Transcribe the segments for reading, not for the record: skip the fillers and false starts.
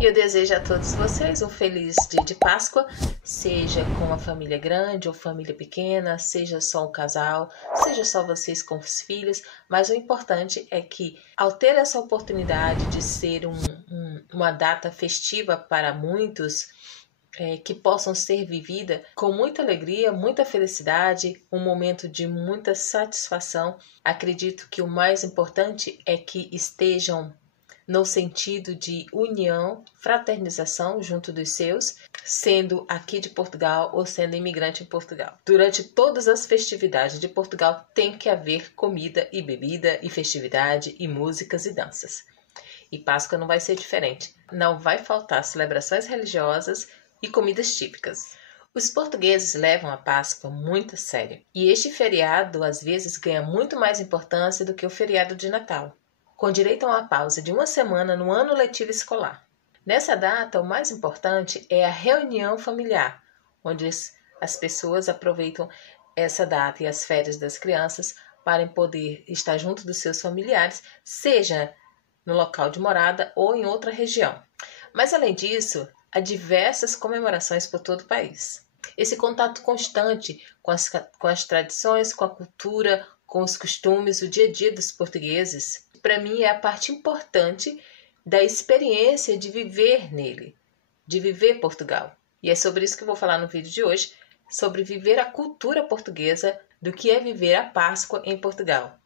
E eu desejo a todos vocês um feliz dia de Páscoa, seja com uma família grande ou família pequena, seja só um casal, seja só vocês com os filhos, mas o importante é que, ao ter essa oportunidade de ser uma data festiva para muitos, que possam ser vivida com muita alegria, muita felicidade, um momento de muita satisfação. Acredito que o mais importante é que estejam no sentido de união, fraternização junto dos seus, sendo aqui de Portugal ou sendo imigrante em Portugal. Durante todas as festividades de Portugal tem que haver comida e bebida e festividade e músicas e danças. E Páscoa não vai ser diferente. Não vai faltar celebrações religiosas e comidas típicas. Os portugueses levam a Páscoa muito a sério. E este feriado às vezes ganha muito mais importância do que o feriado de Natal, com direito a uma pausa de uma semana no ano letivo escolar. Nessa data, o mais importante é a reunião familiar, onde as pessoas aproveitam essa data e as férias das crianças para poder estar junto dos seus familiares, seja no local de morada ou em outra região. Mas, além disso, há diversas comemorações por todo o país. Esse contato constante com as tradições, com a cultura, com os costumes, o dia a dia dos portugueses, para mim é a parte importante da experiência de viver nele, de viver Portugal. E é sobre isso que eu vou falar no vídeo de hoje, sobre viver a cultura portuguesa, do que é viver a Páscoa em Portugal.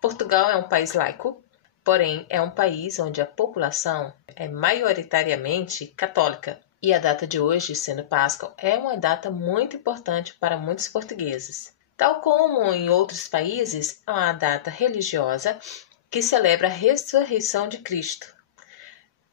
Portugal é um país laico, porém é um país onde a população é maioritariamente católica. E a data de hoje, sendo Páscoa, é uma data muito importante para muitos portugueses. Tal como em outros países, é uma data religiosa que celebra a ressurreição de Cristo.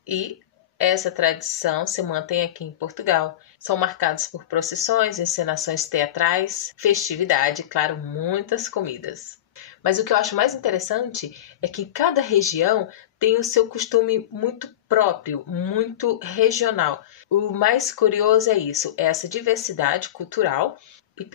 E essa tradição se mantém aqui em Portugal. São marcados por procissões, encenações teatrais, festividade e, claro, muitas comidas. Mas o que eu acho mais interessante é que cada região tem o seu costume muito próprio, muito regional. O mais curioso é isso, é essa diversidade cultural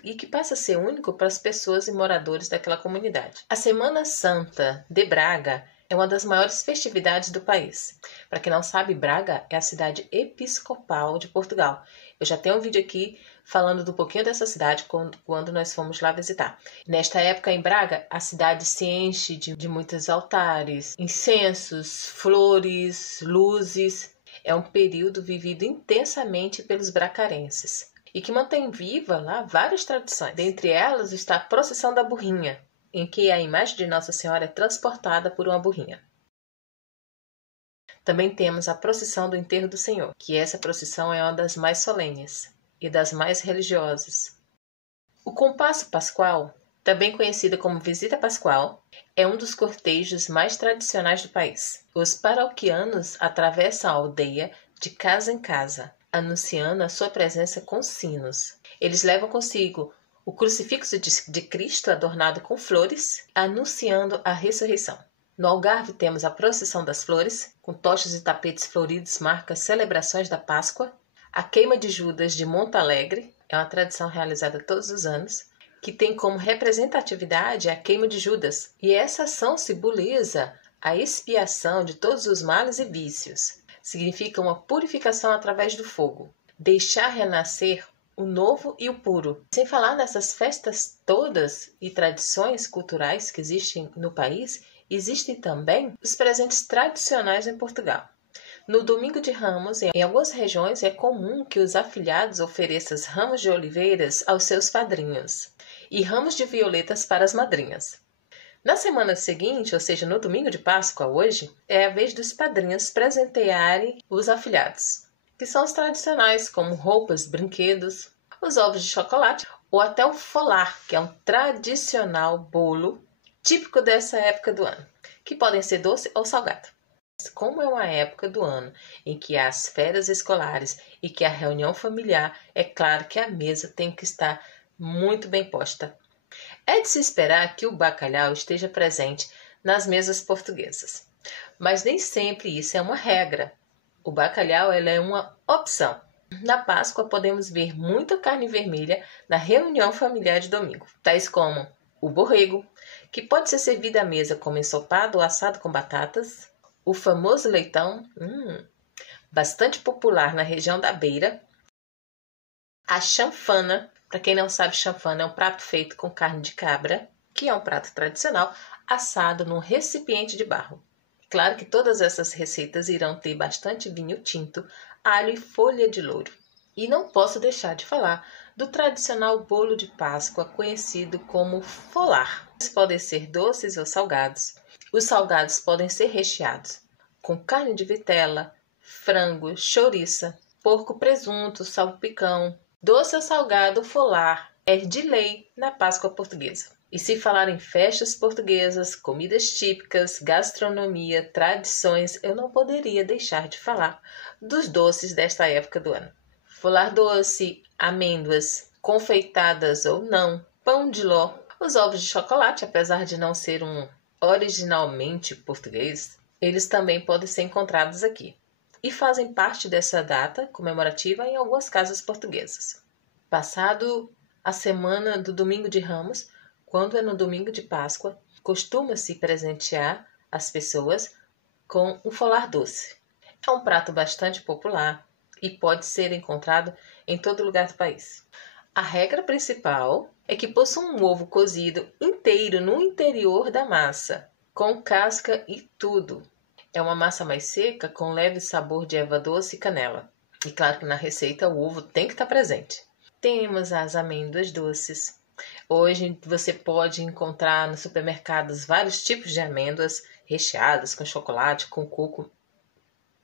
e que passa a ser único para as pessoas e moradores daquela comunidade. A Semana Santa de Braga é uma das maiores festividades do país. Para quem não sabe, Braga é a cidade episcopal de Portugal. Eu já tenho um vídeo aqui falando do pouquinho dessa cidade quando nós fomos lá visitar. Nesta época em Braga, a cidade se enche de muitos altares, incensos, flores, luzes. É um período vivido intensamente pelos bracarenses e que mantém viva lá várias tradições. Dentre elas está a procissão da burrinha, em que a imagem de Nossa Senhora é transportada por uma burrinha. Também temos a procissão do Enterro do Senhor, que essa procissão é uma das mais solenes e das mais religiosas. O compasso pascual, também conhecido como visita pascual, é um dos cortejos mais tradicionais do país. Os paroquianos atravessam a aldeia de casa em casa, anunciando a sua presença com sinos. Eles levam consigo o crucifixo de Cristo adornado com flores, anunciando a ressurreição. No Algarve temos a procissão das flores, com tochas e tapetes floridos marca as celebrações da Páscoa. A queima de Judas de Montalegre é uma tradição realizada todos os anos, que tem como representatividade a queima de Judas. E essa ação simboliza a expiação de todos os males e vícios. Significa uma purificação através do fogo, deixar renascer o novo e o puro. Sem falar nessas festas todas e tradições culturais que existem no país, existem também os presentes tradicionais em Portugal. No Domingo de Ramos, em algumas regiões, é comum que os afilhados ofereçam ramos de oliveiras aos seus padrinhos e ramos de violetas para as madrinhas. Na semana seguinte, ou seja, no domingo de Páscoa, hoje, é a vez dos padrinhos presentearem os afilhados, que são os tradicionais, como roupas, brinquedos, os ovos de chocolate ou até o folar, que é um tradicional bolo típico dessa época do ano, que podem ser doce ou salgado. Como é uma época do ano em que há as férias escolares e que há reunião familiar, é claro que a mesa tem que estar muito bem posta. É de se esperar que o bacalhau esteja presente nas mesas portuguesas, mas nem sempre isso é uma regra. O bacalhau é uma opção. Na Páscoa podemos ver muita carne vermelha na reunião familiar de domingo, tais como o borrego, que pode ser servido à mesa como ensopado ou assado com batatas, o famoso leitão, bastante popular na região da Beira, a chanfana. Para quem não sabe, chanfana é um prato feito com carne de cabra, que é um prato tradicional, assado num recipiente de barro. Claro que todas essas receitas irão ter bastante vinho tinto, alho e folha de louro. E não posso deixar de falar do tradicional bolo de Páscoa conhecido como folar. Eles podem ser doces ou salgados. Os salgados podem ser recheados com carne de vitela, frango, chouriça, porco, presunto, salpicão. Doce ou salgado, folar é de lei na Páscoa portuguesa. E se falar em festas portuguesas, comidas típicas, gastronomia, tradições, eu não poderia deixar de falar dos doces desta época do ano. Folar doce, amêndoas, confeitadas ou não, pão de ló, os ovos de chocolate, apesar de não ser um originalmente português, eles também podem ser encontrados aqui e fazem parte dessa data comemorativa em algumas casas portuguesas. Passado a semana do Domingo de Ramos, quando é no domingo de Páscoa, costuma-se presentear as pessoas com o folar doce. É um prato bastante popular e pode ser encontrado em todo lugar do país. A regra principal é que possua um ovo cozido inteiro no interior da massa, com casca e tudo. É uma massa mais seca, com leve sabor de erva doce e canela. E claro que na receita o ovo tem que estar presente. Temos as amêndoas doces. Hoje você pode encontrar nos supermercados vários tipos de amêndoas recheadas com chocolate, com coco.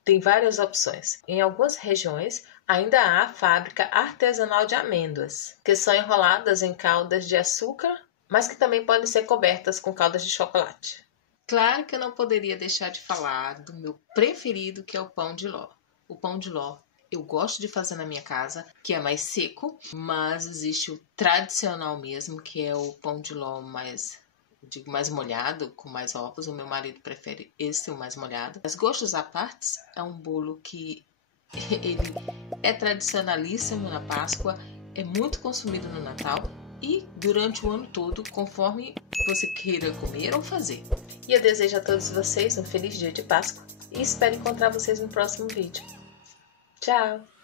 Tem várias opções. Em algumas regiões ainda há fábrica artesanal de amêndoas, que são enroladas em caldas de açúcar, mas que também podem ser cobertas com caldas de chocolate. Claro que eu não poderia deixar de falar do meu preferido, que é o pão de ló. O pão de ló eu gosto de fazer na minha casa, que é mais seco, mas existe o tradicional mesmo, que é o pão de ló mais molhado, com mais ovos. O meu marido prefere esse, o mais molhado. Mas gostos à parte, é um bolo que ele é tradicionalíssimo na Páscoa, é muito consumido no Natal e durante o ano todo, conforme você queira comer ou fazer. E eu desejo a todos vocês um feliz dia de Páscoa e espero encontrar vocês no próximo vídeo. Tchau!